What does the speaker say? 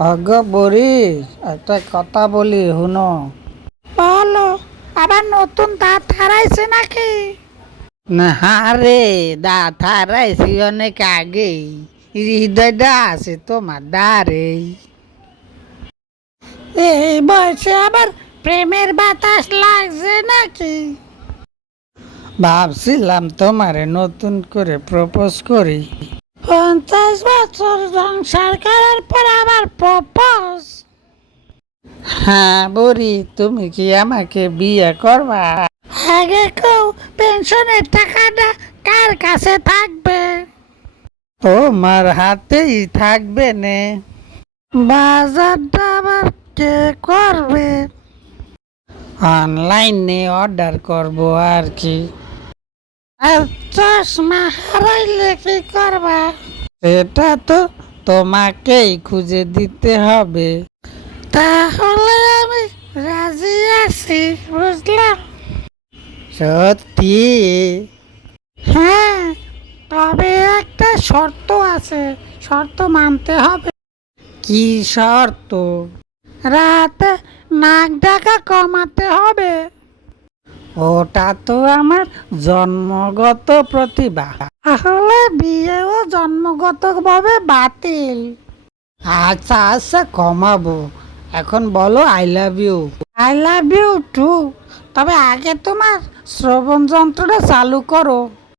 অগ বরিস, একটা কথা বলি হুনো। বলো, আবার নতুন দাঁত হারাইছে নাকি? না রে, দাঁত হারাইছি অনেক আগেই। হৃদয়টা আছে তোমার দ্বারেই। এই বয়সে আবার প্রেমের বাতাস লাগছে নাকি? ভাবছিলাম তোমারে নতুন করে প্রপোজ করি। 50 বছর সংসার করার পর আবার প্রপোজ? হ্যাঁ বরি, তুমি কি আমাকে বিয়ে করবা? আগে কেউ পেনশনের টাকাটা কার কাছে থাকবে? তোমার হাতেই থাকবে নে। বাজারটা আবার কে করবে? অনলাইনে অর্ডার করব আর কি। আর চশমা হারাইলে কি করবা? এটা তো তোমাকেই খুঁজে দিতে হবে। তাহলে আমি রাজি আছি, বুঝলাম। সত্যি? হ্যাঁ, তবে একটা শর্ত আছে, শর্ত মানতে হবে। কি শর্ত? রাতে নাক ডাকা কমাতে হবে। ওটা তো আমার জন্মগত প্রতিভা। তাহলে বিয়েও জন্মগতভাবে বাতিল। আচ্ছা আচ্ছা, কমাবো। এখন বলো I love you. I love you too. তবে আগে তোমার শ্রবণ যন্ত্রটা চালু করো।